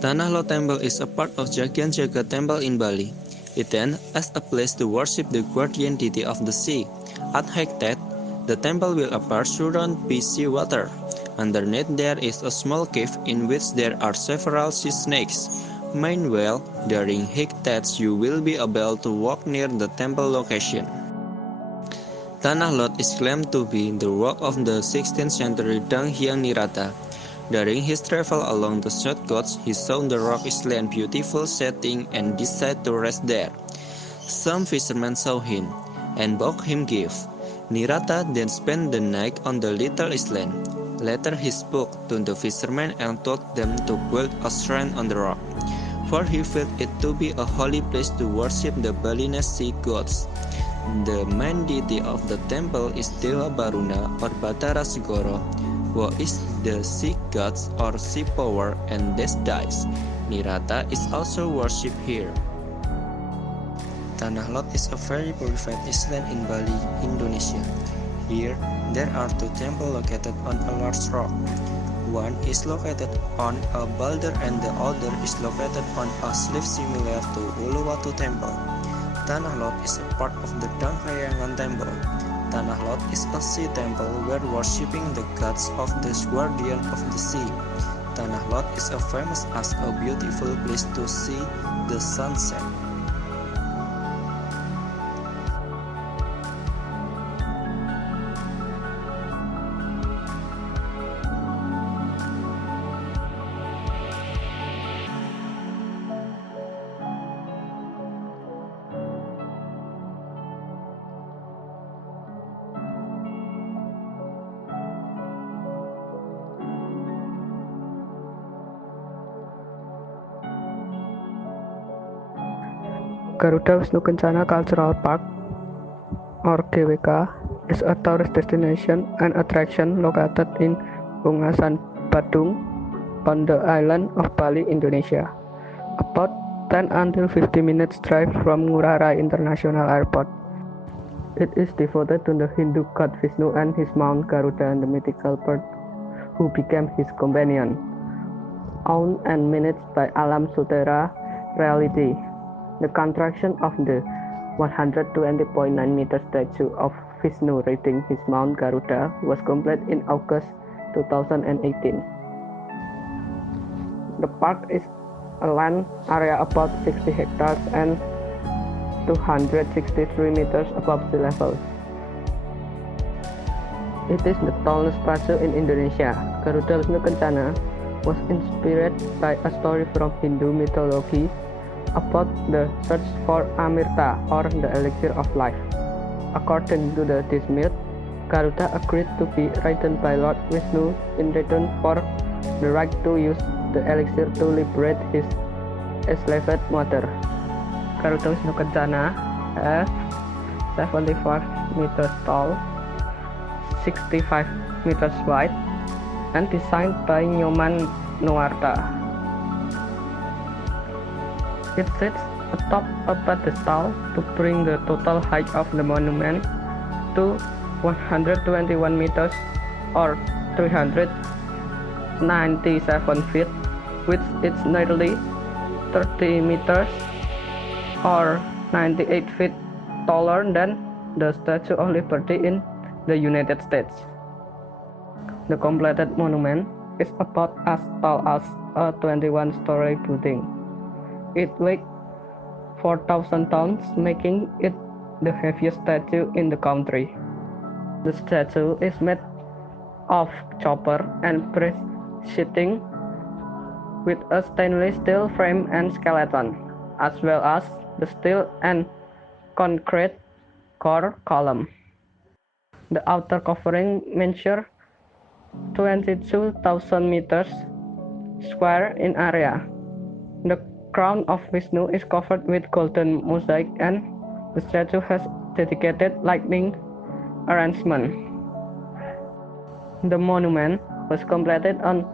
Tanah Lot Temple is a part of Jagan Jaga Temple in Bali. It ends as a place to worship the guardian deity of the sea. At high tide, the temple will appear surrounded by sea water. Underneath there is a small cave in which there are several sea snakes. Meanwhile, during high tides you will be able to walk near the temple location. Tanah Lot is claimed to be the work of the 16th century Dang Hyang Nirata. During his travel along the south coast, he saw the rock island beautiful setting and decided to rest there. Some fishermen saw him and bought him gifts. Nirata then spent the night on the little island. Later he spoke to the fishermen and told them to build a shrine on the rock, for he felt it to be a holy place to worship the Balinese sea gods. The main deity of the temple is Dewa Baruna or Batara Segoro, who is the sea gods or sea power and death dice. Nirata is also worshipped here. Tanah Lot is a very private island in Bali, Indonesia. Here, there are two temples located on a large rock. One is located on a boulder and the other is located on a cliff similar to Uluwatu Temple. Tanah Lot is a part of the Danghayangan Temple. Tanah Lot is a sea temple where worshipping the gods of the guardian of the sea. Tanah Lot is famous as a beautiful place to see the sunset. Garuda Wisnu Kencana Cultural Park or GWK is a tourist destination and attraction located in Bungasan, Badung on the island of Bali, Indonesia. About 10 until 50 minutes drive from Ngurah Rai International Airport. It is devoted to the Hindu god Vishnu and his mount Garuda and the mythical bird who became his companion. Owned and managed by Alam Sutera Reality. The construction of the 120.9-meter statue of Vishnu riding his mount Garuda was completed in August 2018. The park is a land area about 60 hectares and 263 meters above sea level. It is the tallest statue in Indonesia. Garuda Wisnu Kencana was inspired by a story from Hindu mythology about the search for Amirta or the elixir of life. According to this myth, Garuda agreed to be ridden by Lord Vishnu in return for the right to use the elixir to liberate his enslaved mother. Garuda Wisnu Kencana is 75 meters tall, 65 meters wide, and designed by Nyoman Nuarta. It sits atop a pedestal to bring the total height of the monument to 121 meters or 397 feet, which is nearly 30 meters or 98 feet taller than the Statue of Liberty in the United States. The completed monument is about as tall as a 21-story building. It weighs 4,000 tons, making it the heaviest statue in the country. The statue is made of copper and brass sheeting with a stainless steel frame and skeleton, as well as the steel and concrete core column. The outer covering measures 22,000 meters square in area. The crown of Vishnu is covered with golden mosaic and the statue has dedicated lightning arrangement. The monument was completed on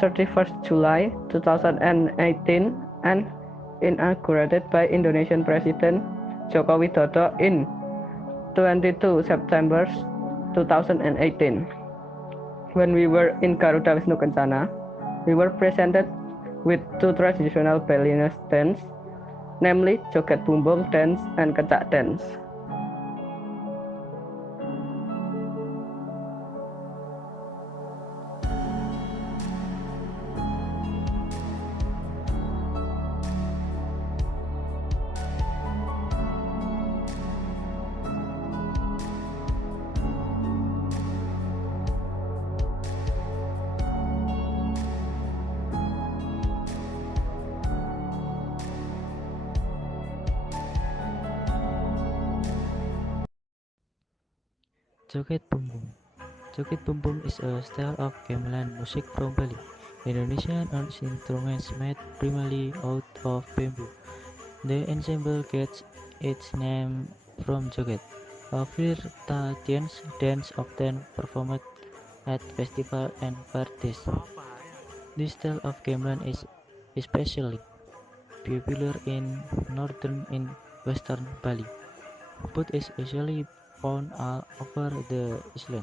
31st July 2018 and inaugurated by Indonesian President Joko Widodo in 22 September 2018. When we were in Garuda Wisnu Kencana, we were presented with two traditional Balinese dance, namely Joget Bumbung dance and Kecak dance. Joget Bumbung. Joget Bumbung is a style of gamelan music from Bali, Indonesia on instruments made primarily out of bamboo. The ensemble gets its name from Joget, a dance often performed at festivals and parties. This style of gamelan is especially popular in northern and western Bali, but is usually found all over the island.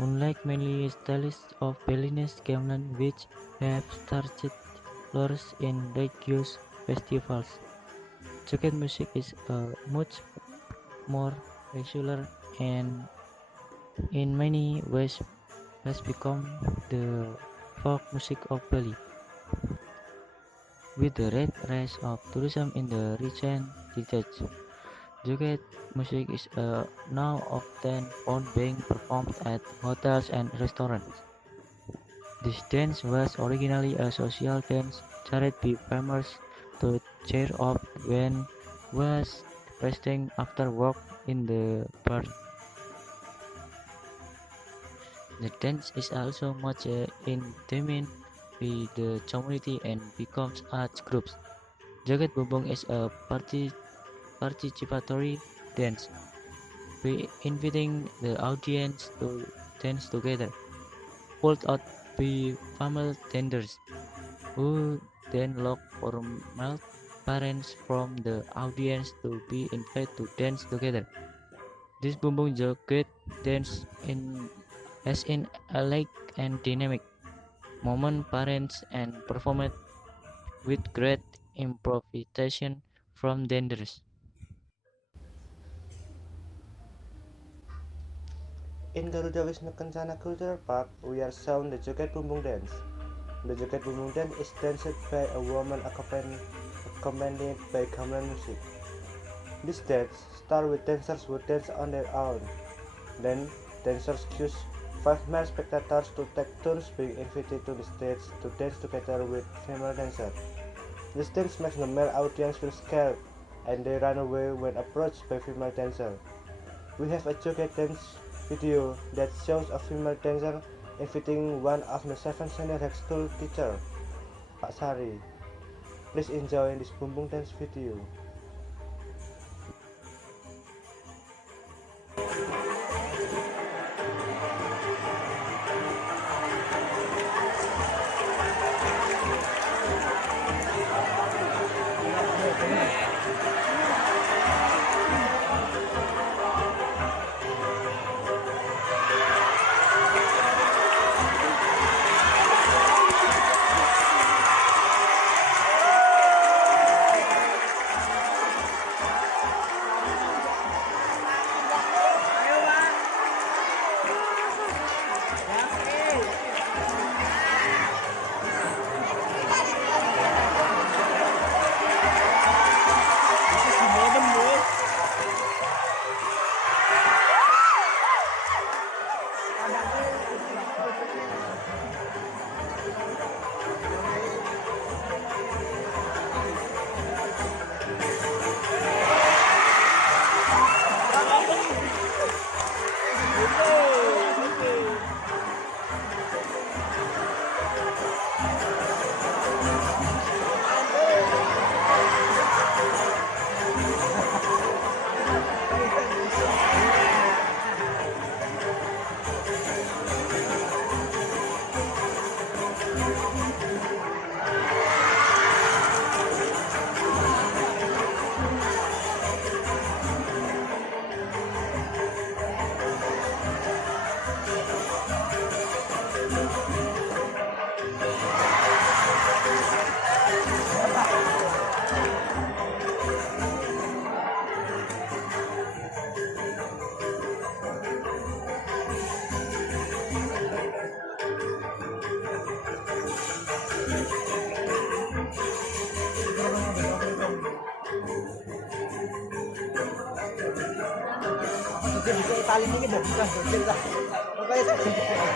Unlike many styles of Balinese gamelan which have started flourish in religious festivals, joget music is much more regular and in many ways has become the folk music of Bali. With the rise of tourism in the recent decades, joget music is now often found being performed at hotels and restaurants. This dance was originally a social dance charity by farmers to cheer up when was resting after work in the barn. The dance is also much in demand by the community and becomes art groups. Joget Bumbung is a participatory dance, by inviting the audience to dance together, pulled out by female dancers, who then look for male parents from the audience to be invited to dance together. This bumbung joget dance has in a like and dynamic moment parents and performed with great improvisation from dancers. In Garuda Wisnu Kencana Cultural Park, we are shown the Joget Bumbung dance. The Joget Bumbung dance is danced by a woman accompanied by gamelan music. This dance starts with dancers who dance on their own. Then, dancers choose 5 male spectators to take turns being invited to the stage to dance together with female dancers. This dance makes the male audience feel scared and they run away when approached by female dancers. We have a Joget dance video that shows a female dancer inviting one of the 7 senior high school teacher, Pak Sari. Please enjoy this bumbung dance video. jadi ke Italia ini kan bukan bocil lah. Pokoknya tak jadi ke.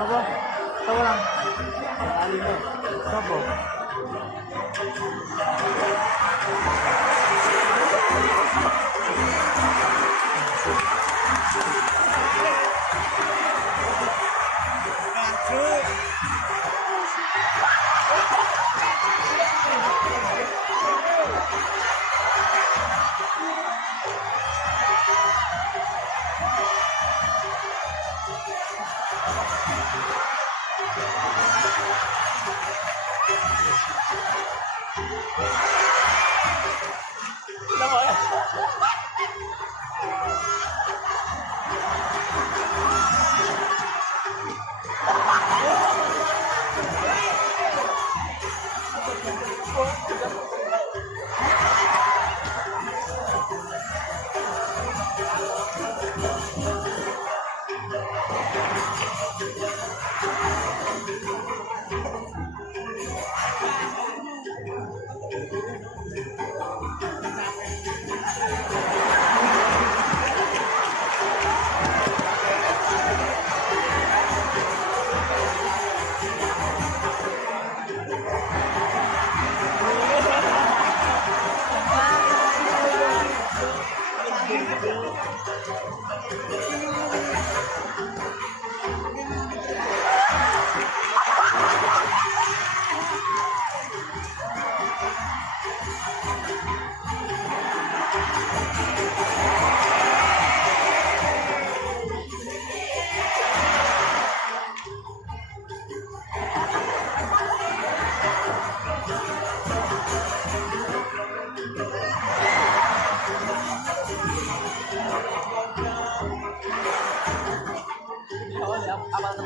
Apa? Apa lang? Apa? Kecak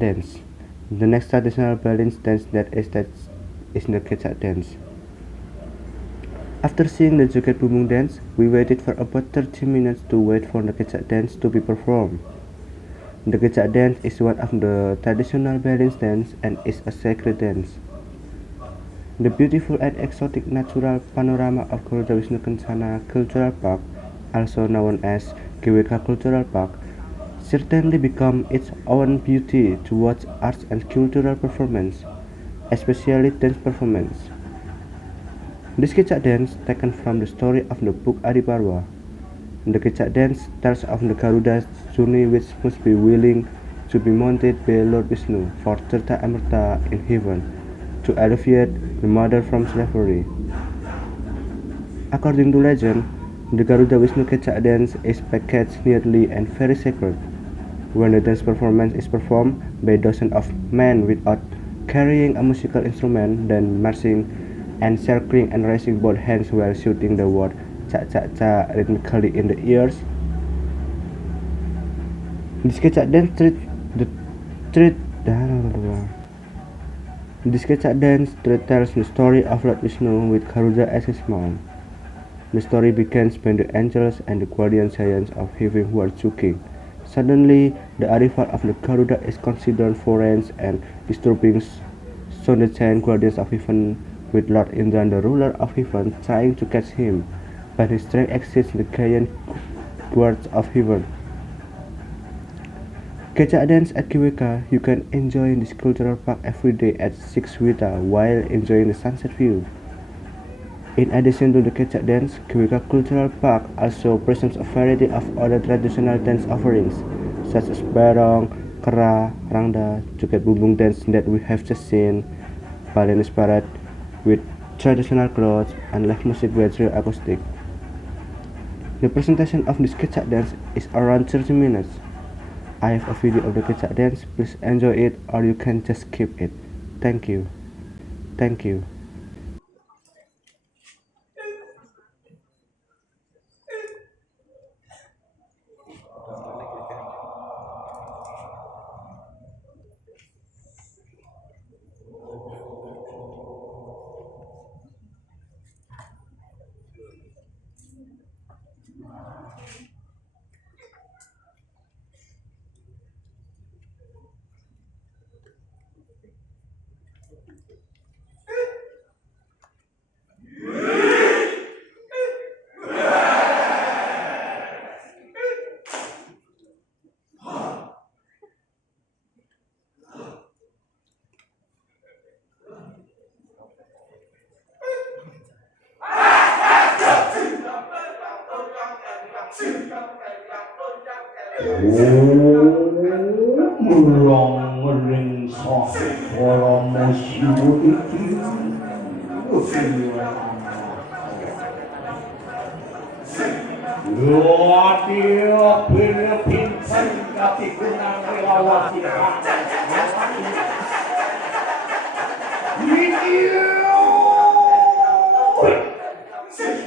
dance. The next traditional Bali dance that is the kecak dance. After seeing the joget bumbung dance, we waited for about 30 minutes to wait for the kecak dance to be performed. The kecak dance is one of the traditional Bali dance and is a sacred dance. The beautiful and exotic natural panorama of Garuda Wisnu Kencana Cultural Park, also known as GWK Cultural Park, certainly become its own beauty to watch arts and cultural performance, especially dance performance. This kecak dance taken from the story of the book Adiparwa. The kecak dance tells of the Garuda's journey which must be willing to be mounted by Lord Vishnu for Tirtha Amarta in heaven to alleviate the mother from slavery. According to legend, the Garuda Vishnu kecak dance is packaged neatly and very sacred. When the dance performance is performed by dozens of men without carrying a musical instrument, then marching and circling and raising both hands while shouting the word cha cha cha rhythmically in the ears. This kecak dance tells the story of Lord Vishnu with Garuda as his mount. The story begins when the angels and the guardian giants of heaven were joking. Suddenly, the arrival of the Garuda is considered foreign and disturbing, so the giant guardians of heaven with Lord Indra, the ruler of heaven, trying to catch him, but his strength exceeds the giant guards of heaven. Kecak dance at GWK. You can enjoy this cultural park every day at 6 Wita while enjoying the sunset view. In addition to the kecak dance, GWK Cultural Park also presents a variety of other traditional dance offerings, such as barong, kera, rangda, joget bumbung dance that we have just seen, Balinese parade with traditional clothes, and live music by trio acoustic. The presentation of this kecak dance is around 30 minutes. I have a video of the kecak dance. Please enjoy it, or you can just skip it. Thank you. Thank you. Murang ring song para musiu iki Luatia Filipin Sangati Kunang Relawati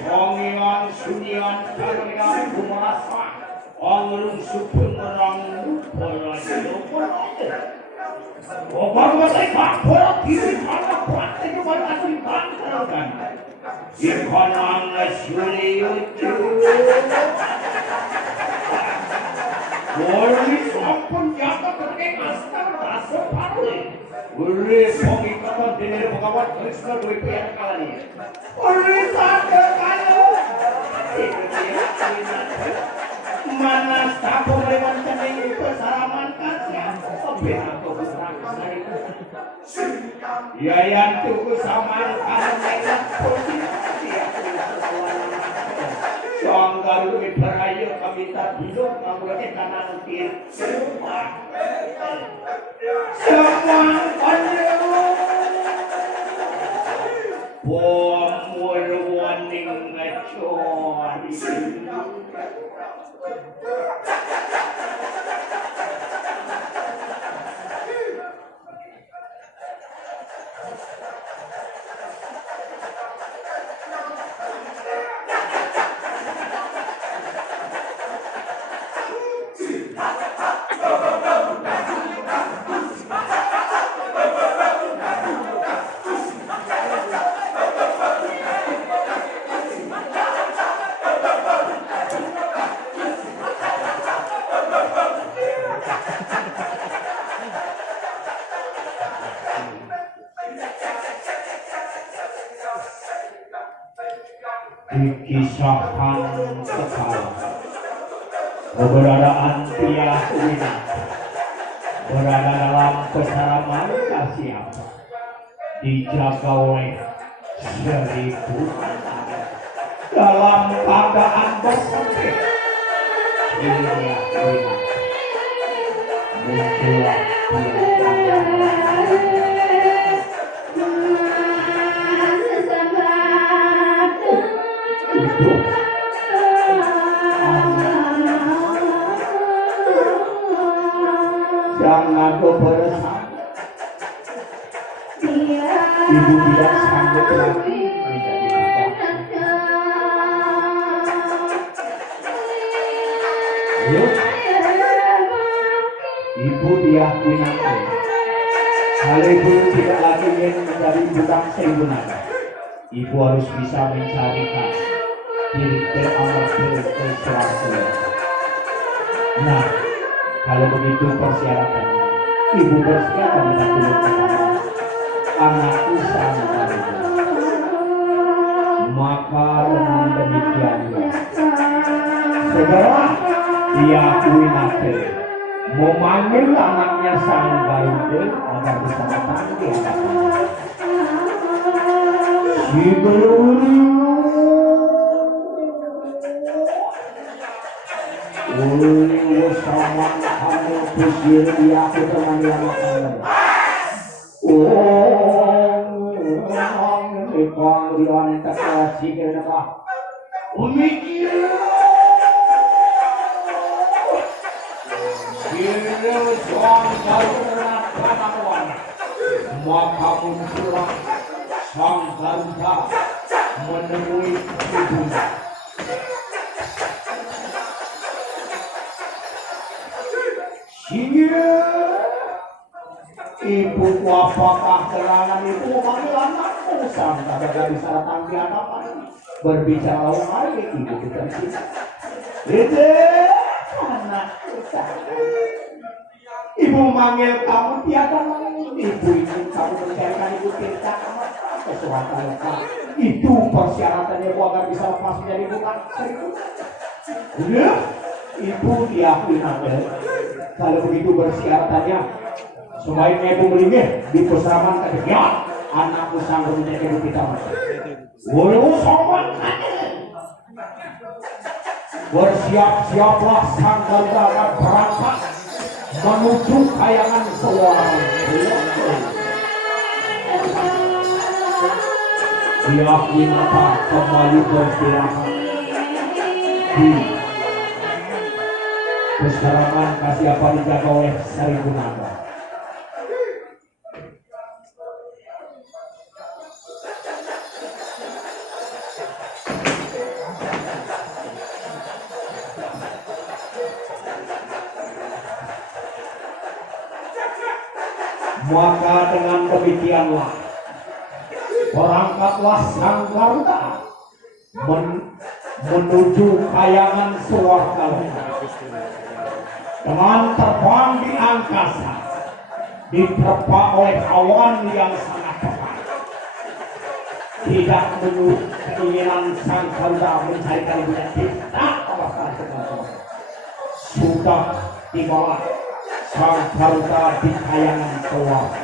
Songian Sunian Kalian Kumasa Angrung Supunrang Bagai kapal kiri kanan praktek berkasih kan. Ikanang suri ucu. Boleh sampun jaga terkait asal rasa parli. Boleh songi kata dini pegawai Krishna dua pihak kali. Boleh satu kali. Mana sapu lewat cenderung kesalaman kasih. Behato Yayan tuku saman karena posisi Sanggal beraya kami tak hidup kamu kanan kiri semua bom warning ngacor Dikisahkan sekarang keberadaan Tias Wina berada dalam kesaraman siapa dijaga oleh 1000 dalam keadaan bersempit. Tias Wina muncullah jangan beresah. Ibu tidak sanggup lagi menjadi ibu diakui nanti hal ibu tidak lagi ingin menjadi budak sebenarnya. Ibu harus bisa mencarikan diri beramal bersesuatu. Nah, kalau begitu persyaratannya, ibu bersedia minta turut kepada anakku sangat. Maka dengan demikian, segera diakui nanti memanggil anaknya sang Garuda agar bisa datang di hadapannya. Sama kamu kusir dia aku teman yang makan. Ikon di wanita kasih kenapa? Umikir. Kira soal Garuda kawan. Maka muncullah sang Garuda menemui ibunya. Sehingga ibuku apakah gerangan itu memanggil anakku sang Garuda bisa datang di hadapan berbicara lagi ibu tersisa. Itu anakku sang. Ibu memanggil kamu tiada lain. Ibu ingin kamu mencarikan ibu cinta sesuatu lupa. Itu persyaratannya ibu agar bisa lepas menjadi bukan seribu. Udah, ibu diakui nanti. Kalau begitu persyaratannya, sebaiknya ibu melingkih di peseraman kedekian. Anakku sanggup menjadi ibu kita mati. Walau sopan. Bersiap-siaplah sang Garuda akan berangkat menuju kayangan seorang diakui mata kembali beristirahat di peseraman kasih apa dijaga oleh 1000 naga. Maka dengan demikianlah berangkatlah sang Garuda menuju kayangan swarga dengan terbang di angkasa, diterpa oleh awan yang sangat tepat. Tidak menurut keinginan sang Garuda mencari ibunya, tidak awaskan sudah tibalah sang Garuda di kayangan swarga.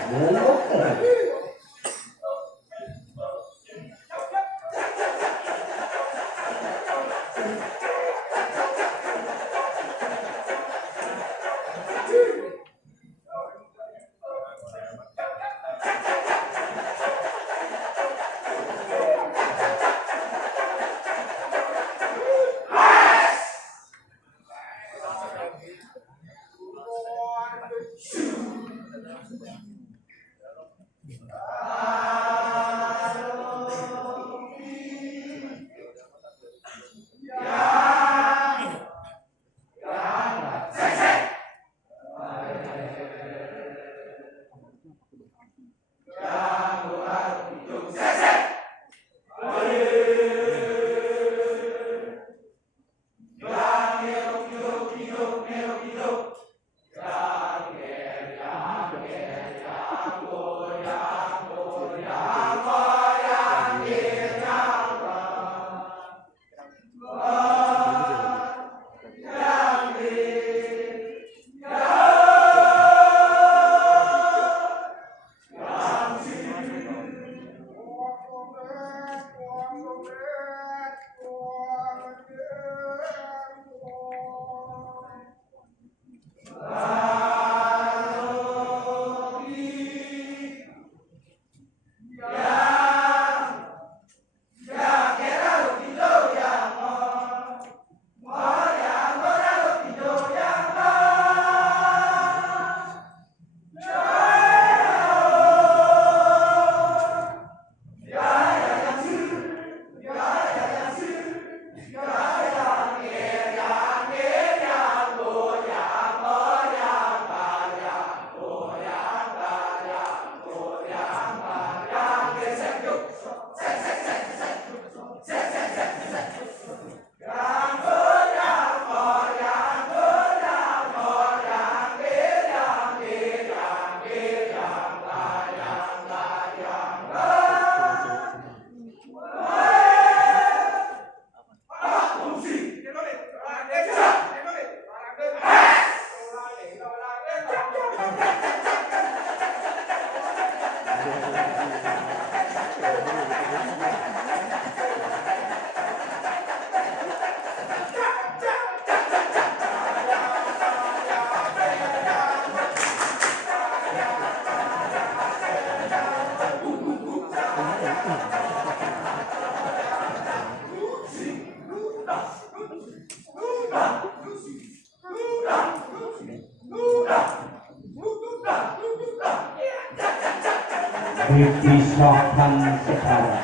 dipisahkan secara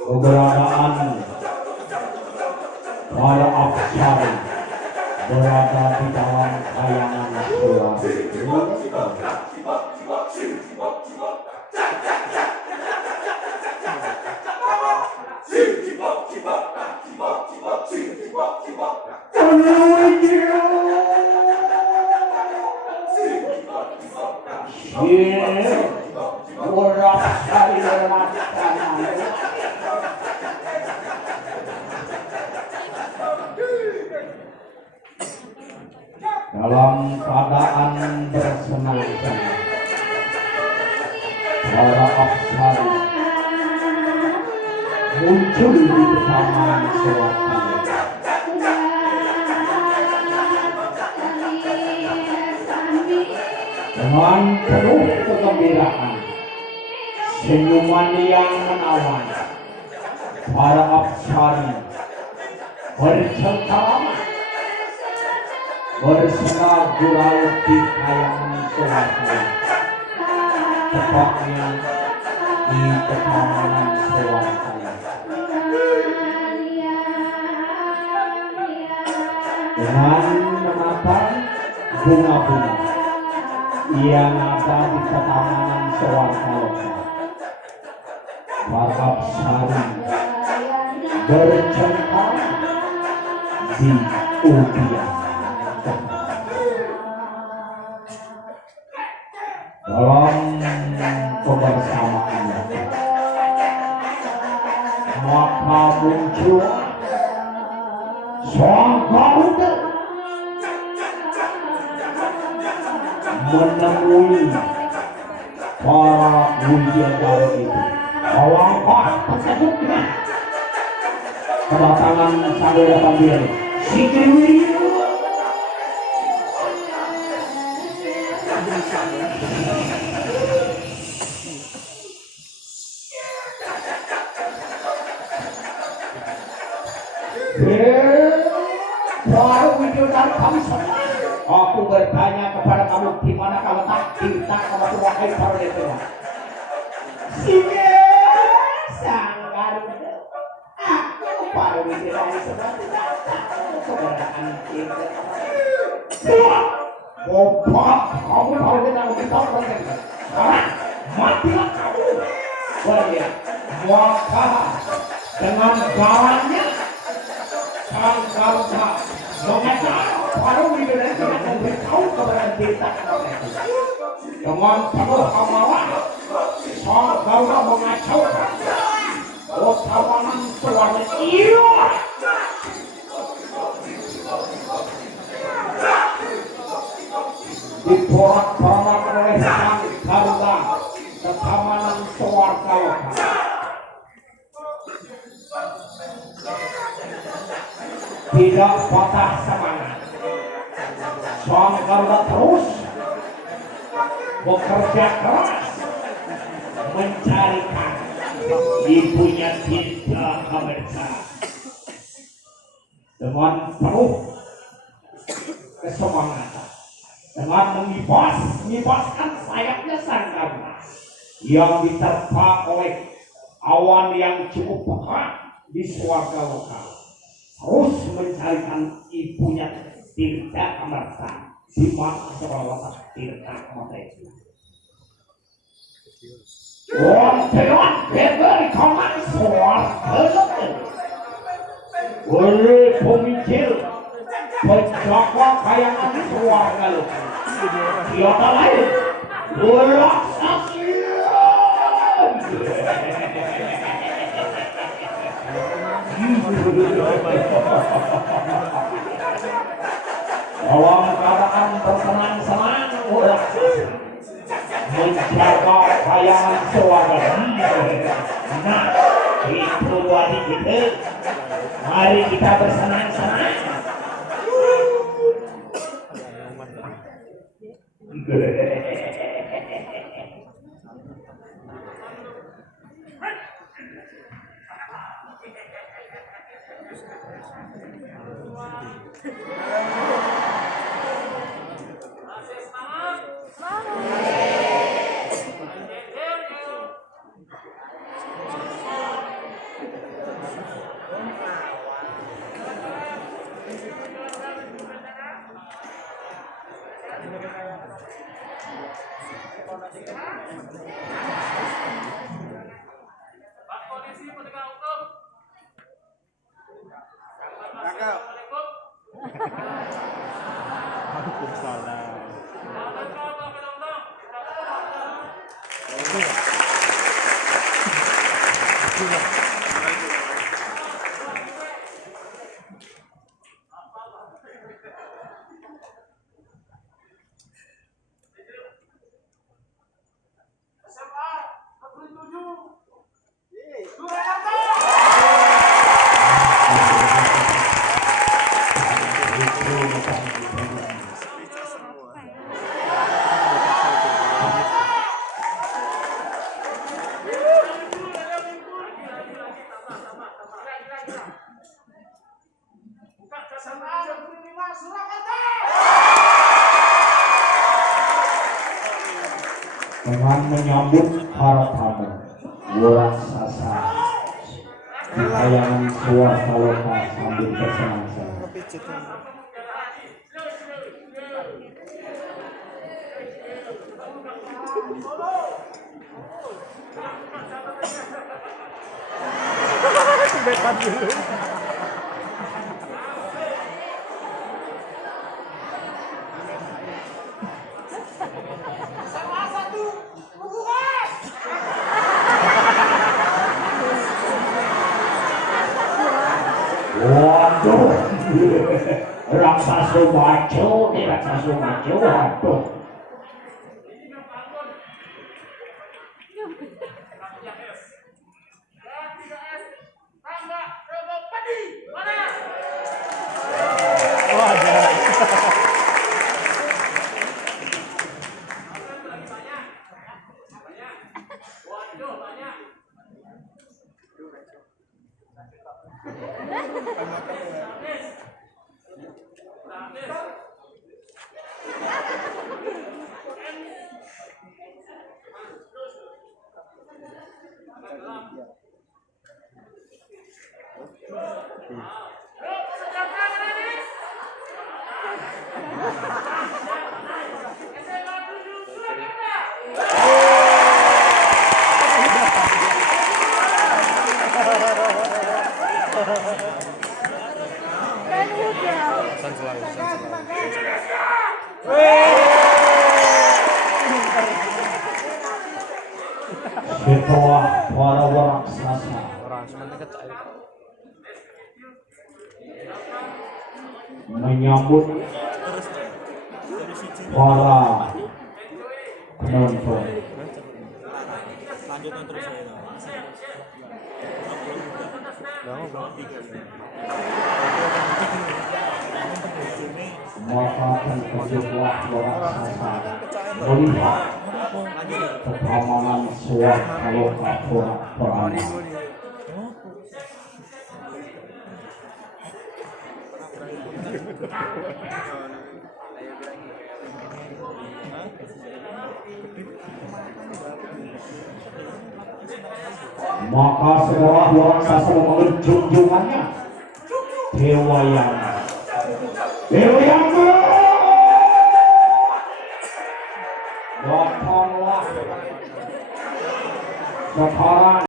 keberadaan para apsara berada di dalam kayangan suara. Dalam keadaan bersenang-senang, para apsara muncul di bersamaan suatu dengan penuh kegembiraan, senyuman yang menawan. Para apsara bercengkrama bersama gurau di kayangan suatu, tepatnya di ketaman suatu. Dengan menatap bunga-bunga yang ada di ketaman suatu, para apsara bercengkrama di ubian. Dalam kebersamaan maka muncul sang Garuda menemui para bidadari itu. Awal tersebutnya kedatangan saudara panggil Sikriwiri. Baru bidadari kami semua. Aku bertanya kepada kamu di mana kalau tak cinta sama tua hai para desa. Sini sang Garuda. Aku baru bidadari semua tidak tahu keberadaan cinta. Obat, kamu tahu kita tahu kan? Matilah kamu. Boleh. Maka dengan jalannya sang Garuda mengatakan baru bidadari tidak memberitahu keberadaan cinta. Dengan penuh amarah sang Garuda mengacaukan tawanan suara itu. Diporak-porak oleh sang Garuda ke tamanan swarga. Tidak patah semangat, sang Garuda terus bekerja keras mencarikan ibunya Dinda Kamersa. Dengan penuh kesemangatan, dengan mengibaskan sayapnya sang Garuda yang diterpa oleh awan yang cukup pekat di swarga lokal, terus mencarikan ibunya Dinda Kamersa di mana seolah Dinda Kamersa itu. Telah beberi kaman swarga oleh pemikir penjaga kayangan swarga lokal. Tiada lain Laksasia. Dalam keadaan bersenang-senang Laksasia menjaga kayangan swarga. Nah, itu wadi kita. Mari kita bersenang-senang. Dengan menyambut para tamu, orang sasa di tayangan suara lokal sambil bersenang-senang. Waduh, raksasa maco, raksasa maco, waduh. Setelah para raksasa menyambut para penonton, maka terkejutlah para raksasa melihat keamanan suara lokal porak-poranda. Maka setelah raksasa memeluk junjungannya, Dewa yang datanglah sekarang.